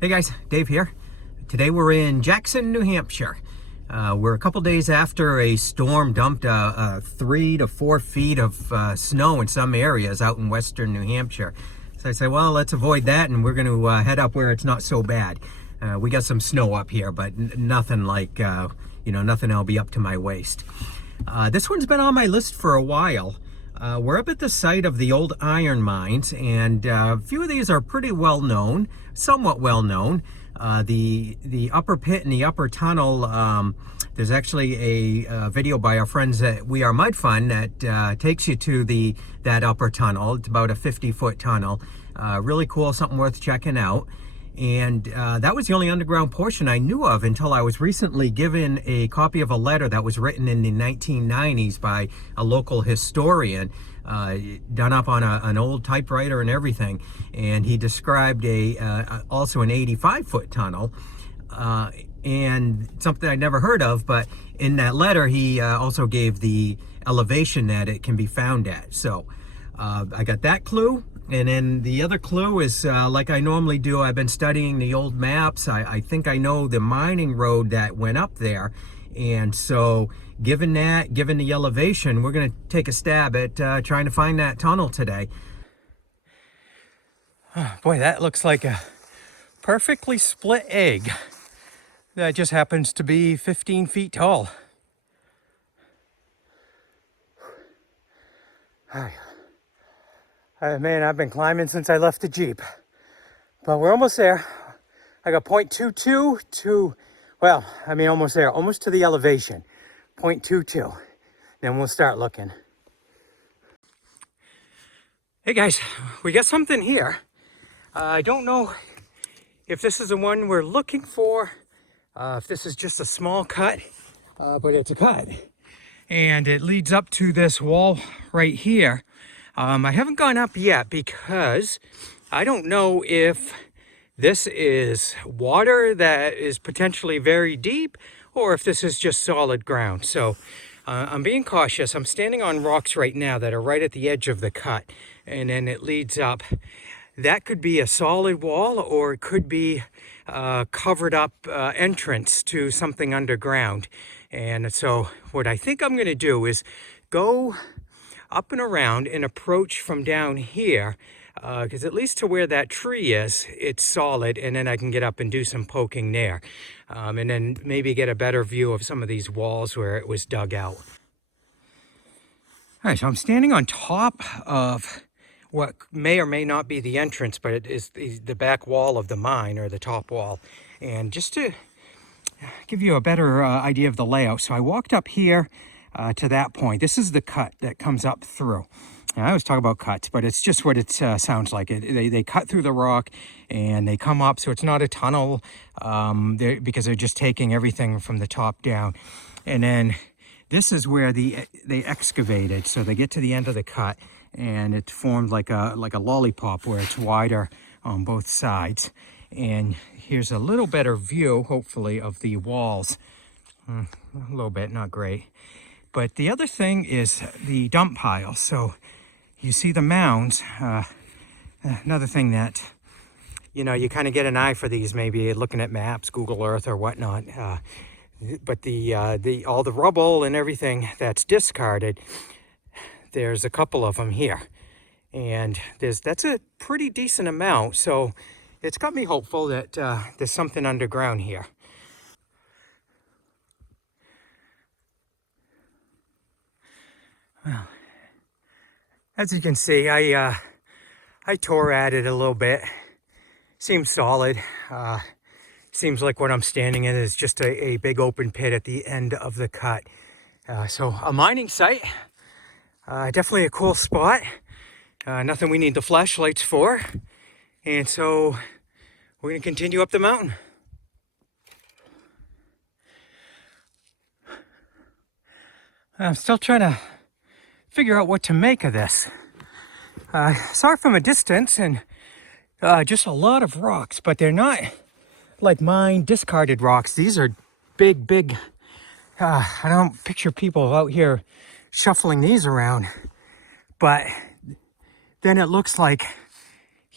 Hey guys, Dave here. Today we're in Jackson, New Hampshire. We're a couple days after a storm dumped 3 to 4 feet of snow in some areas out in western New Hampshire. So I said, well, let's avoid that, and we're going to head up where it's not so bad. We got some snow up here, but nothing like, nothing that'll be up to my waist. This one's been on my list for a while. We're up at the site of the old iron mines, and a few of these are pretty well known, somewhat well known. The upper pit and the upper tunnel, there's actually a video by our friends at We Are Mud Fun that takes you to that upper tunnel. It's about a 50-foot tunnel. Really cool, something worth checking out. And that was the only underground portion I knew of until I was recently given a copy of a letter that was written in the 1990s by a local historian, done up on an old typewriter and everything. And he described also an 85-foot tunnel, and something I'd never heard of, but in that letter he also gave the elevation that it can be found at. So I got that clue. And then the other clue is, like I normally do, I've been studying the old maps. I think I know the mining road that went up there. And so given the elevation, we're going to take a stab at trying to find that tunnel today. Oh, boy, that looks like a perfectly split egg. That just happens to be 15 feet tall. Hi. Man, I've been climbing since I left the Jeep, but we're almost there. I got 0.22 to, well, I mean almost there, almost to the elevation, 0.22. Then we'll start looking. Hey guys, we got something here. I don't know if this is the one we're looking for, if this is just a small cut, but it's a cut. And it leads up to this wall right here. I haven't gone up yet because I don't know if this is water that is potentially very deep or if this is just solid ground. So I'm being cautious. I'm standing on rocks right now that are right at the edge of the cut, and then it leads up. That could be a solid wall, or it could be a covered up entrance to something underground. And so what I think I'm going to do is go up and around and approach from down here, because at least to where that tree is, it's solid, and then I can get up and do some poking there, and then maybe get a better view of some of these walls where it was dug out. All right, so I'm standing on top of what may or may not be the entrance, but it is the back wall of the mine, or the top wall. And just to give you a better idea of the layout, so I walked up here to that point. This is the cut that comes up through. And I always talk about cuts, but it's just what it sounds like. They cut through the rock and they come up, so it's not a tunnel, because they're just taking everything from the top down. And then this is where they excavated, so they get to the end of the cut, and it's formed like a lollipop where it's wider on both sides. And here's a little better view, hopefully, of the walls. A little bit, not great. But the other thing is the dump pile. So you see the mounds. Another thing that, you kind of get an eye for these, maybe looking at maps, Google Earth or whatnot. But all the rubble and everything that's discarded, there's a couple of them here. And that's a pretty decent amount. So it's got me hopeful that there's something underground here. Well, as you can see, I tore at it a little bit. Seems solid. Seems like what I'm standing in is just a big open pit at the end of the cut. So a mining site. Definitely a cool spot. Nothing we need the flashlights for. And so we're going to continue up the mountain. I'm still trying to figure out what to make of this. Saw it from a distance, and just a lot of rocks, but they're not like mine discarded rocks. These are big, I don't picture people out here shuffling these around, but then it looks like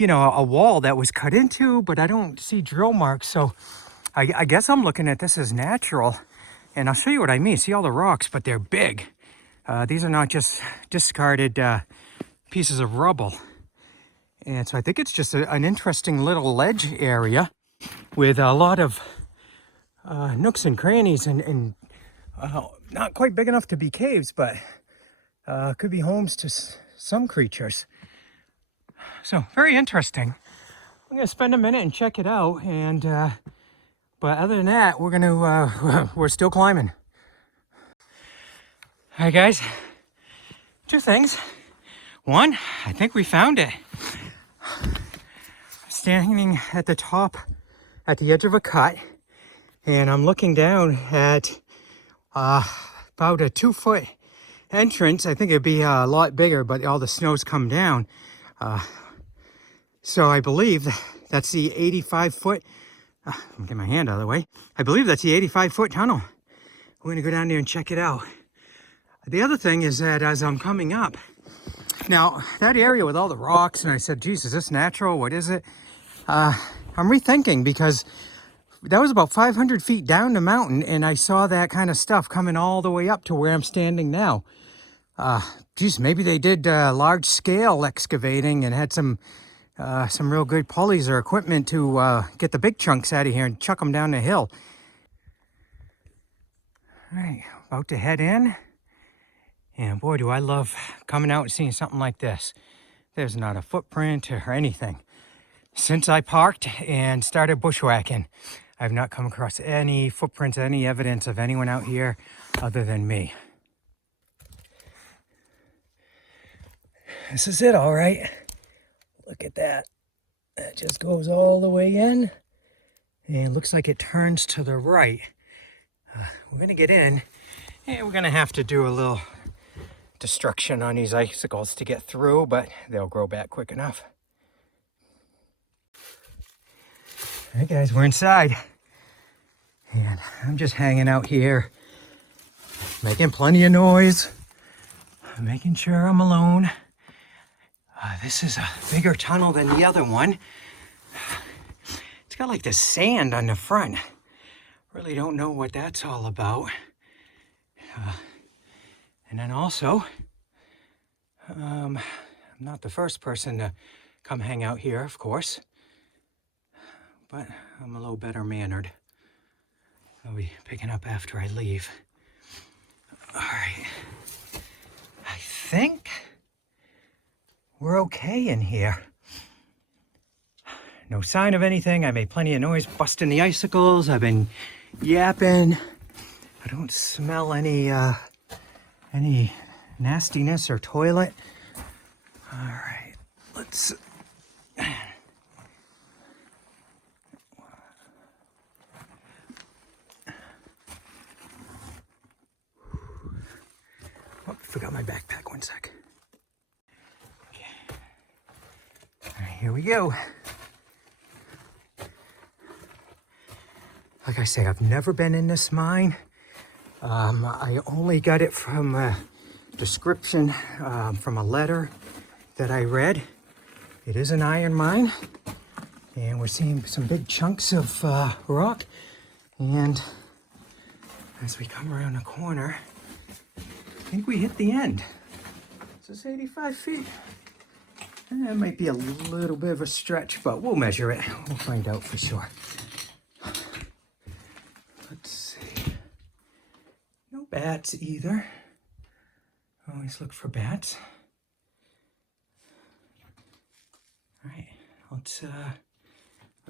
you know, a wall that was cut into, but I don't see drill marks. So I guess I'm looking at this as natural. And I'll show you what I mean. See all the rocks, but they're big. These are not just discarded pieces of rubble. And so I think it's just an interesting little ledge area with a lot of nooks and crannies and not quite big enough to be caves, but could be homes to some creatures. So very interesting. I'm gonna spend a minute and check it out, and but other than that, we're still climbing. All right, guys. Two things. One, I think we found it. Standing at the top, at the edge of a cut, and I'm looking down at about a 2-foot entrance. I think it'd be a lot bigger, but all the snow's come down. So I believe that's the 85-foot, let me get my hand out of the way. I believe that's the 85-foot tunnel. We're gonna go down there and check it out. The other thing is that as I'm coming up, now that area with all the rocks, and I said, geez, is this natural? What is it? I'm rethinking, because that was about 500 feet down the mountain, and I saw that kind of stuff coming all the way up to where I'm standing now. Geez, maybe they did large scale excavating and had some real good pulleys or equipment to get the big chunks out of here and chuck them down the hill. All right, about to head in. And boy, do I love coming out and seeing something like this. There's not a footprint or anything. Since I parked and started bushwhacking, I've not come across any footprints, any evidence of anyone out here other than me. This is it, all right. Look at that. That just goes all the way in. And it looks like it turns to the right. We're gonna get in, and we're gonna have to do a little destruction on these icicles to get through, but they'll grow back quick enough. All right, guys, we're inside. And I'm just hanging out here, making plenty of noise, making sure I'm alone. This is a bigger tunnel than the other one. It's got like this sand on the front. Really don't know what that's all about. And then also, I'm not the first person to come hang out here, of course, but I'm a little better mannered. I'll be picking up after I leave. All right, I think we're okay in here. No sign of anything. I made plenty of noise busting the icicles. I've been yapping. I don't smell any nastiness or toilet. All right, let's. Oh, forgot my backpack. One sec. Okay. All right, here we go. Like I say, I've never been in this mine. I only got it from a description from a letter that I read. It is an iron mine, and we're seeing some big chunks of rock. And as we come around the corner, I think we hit the end. Is this 85 feet? That might be a little bit of a stretch, but we'll measure it. We'll find out for sure. Let's see. No bats either. Always look for bats. All right, let's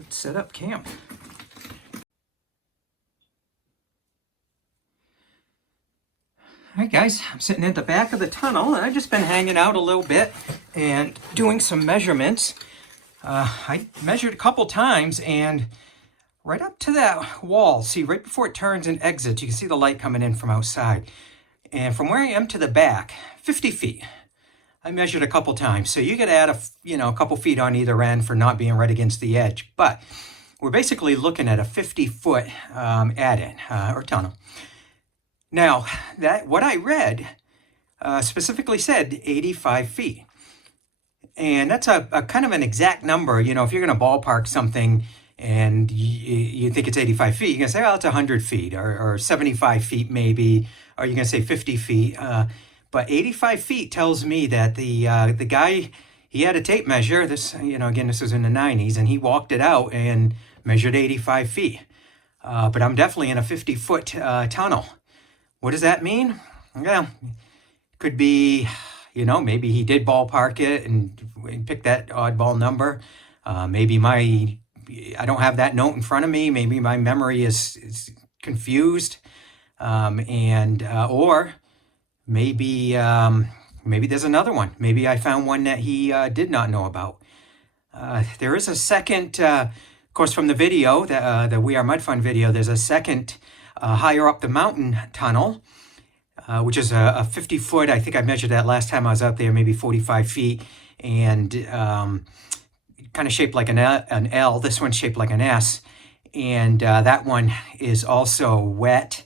set up camp. All right, guys, I'm sitting at the back of the tunnel, and I've just been hanging out a little bit and doing some measurements. I measured a couple times, and right up to that wall, see, right before it turns and exits, you can see the light coming in from outside. And from where I am to the back, 50 feet. I measured a couple times, so you could add a couple feet on either end for not being right against the edge. But we're basically looking at a 50-foot adit or tunnel. Now, what I read specifically said 85 feet. And that's a kind of an exact number. You know, if you're going to ballpark something and you think it's 85 feet, you're going to say, oh, it's 100 feet or 75 feet maybe, or you're going to say 50 feet. But 85 feet tells me that the guy, he had a tape measure. This, you know, again, this was in the 90s, and he walked it out and measured 85 feet. But I'm definitely in a 50-foot tunnel. What does that mean? Well, could be, you know, maybe he did ballpark it and pick that oddball number. Maybe I don't have that note in front of me. Maybe my memory is confused. Or maybe there's another one. Maybe I found one that he did not know about. There is a second, of course, from the video, the We Are Mud Fun video, there's a second higher up the mountain tunnel, which is a 50-foot, I think I measured that last time I was out there, maybe 45 feet, and kind of shaped like an L. This one's shaped like an S, and that one is also wet.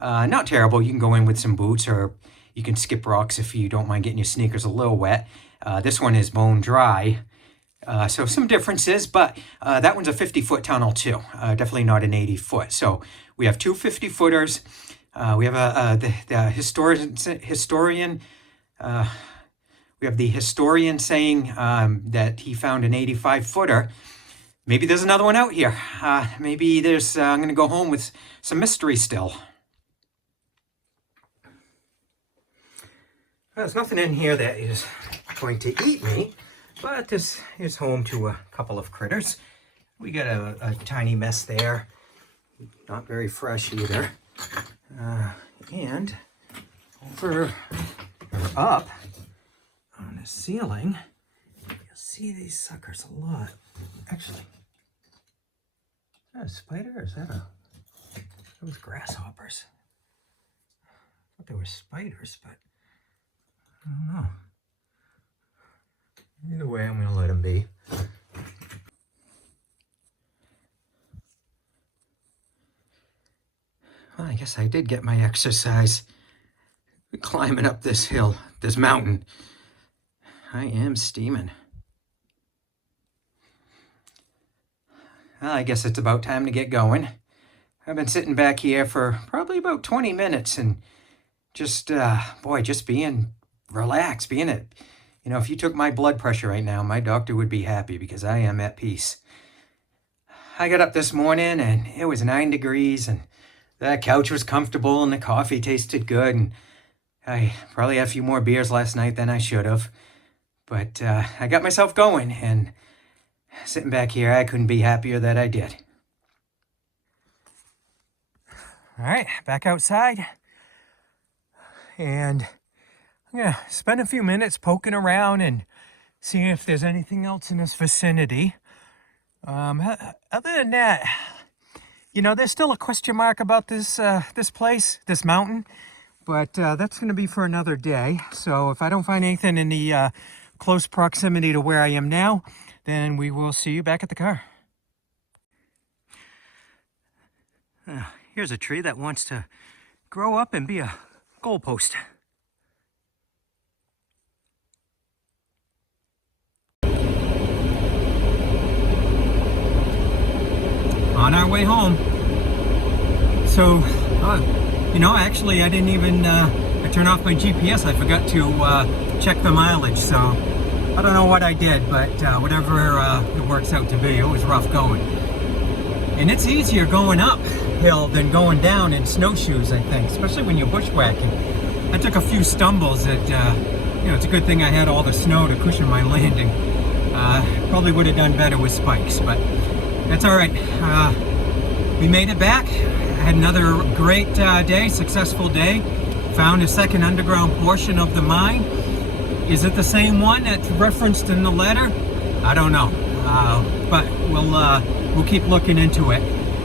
Not terrible. You can go in with some boots, or you can skip rocks if you don't mind getting your sneakers a little wet. This one is bone dry. So some differences, but that one's a 50-foot tunnel too. Definitely not an 80-foot. So we have two 50-footers. We have the historian. We have the historian saying that he found an 85-footer. Maybe there's another one out here. Maybe there's. I'm going to go home with some mystery still. There's nothing in here that is going to eat me, but this is home to a couple of critters. We got a tiny mess there, not very fresh either. And over or up on the ceiling, you'll see these suckers a lot. Actually, is that a spider or is that those grasshoppers? I thought they were spiders, but I don't know. Either way, I'm going to let them be. Well, I guess I did get my exercise climbing up this hill, this mountain. I am steaming. Well, I guess it's about time to get going. I've been sitting back here for probably about 20 minutes and just being relaxed, being it. You know, if you took my blood pressure right now, my doctor would be happy because I am at peace. I got up this morning and it was 9 degrees and the couch was comfortable and the coffee tasted good. And I probably had a few more beers last night than I should have. But I got myself going, and sitting back here, I couldn't be happier that I did. All right, back outside. And I'm going to spend a few minutes poking around and seeing if there's anything else in this vicinity. Other than that, you know, there's still a question mark about this place, this mountain, but that's going to be for another day. So if I don't find anything in the close proximity to where I am now, then we will see you back at the car. Here's a tree that wants to grow up and be a goalpost. On our way home. So, you know, actually I didn't even I turned off my GPS. I forgot to check the mileage, so I don't know what I did, but whatever it works out to be, it was rough going. And it's easier going uphill than going down in snowshoes, I think, especially when you're bushwhacking. I took a few stumbles that, you know, it's a good thing I had all the snow to cushion my landing. Probably would have done better with spikes, but that's all right. We made it back. I had another great day, successful day. Found a second underground portion of the mine. Is it the same one that's referenced in the letter? I don't know, but we'll keep looking into it.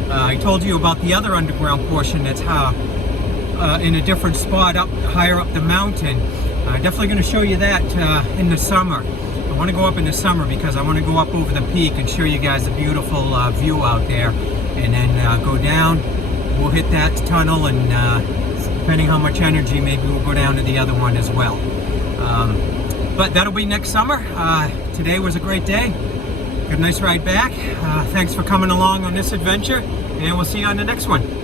I told you about the other underground portion that's in a different spot higher up the mountain. Definitely going to show you that in the summer. I want to go up in the summer because I want to go up over the peak and show you guys a beautiful view out there, and then go down. We'll hit that tunnel, and depending how much energy, maybe we'll go down to the other one as well. But that'll be next summer. Today was a great day. Got a nice ride back. Thanks for coming along on this adventure, and we'll see you on the next one.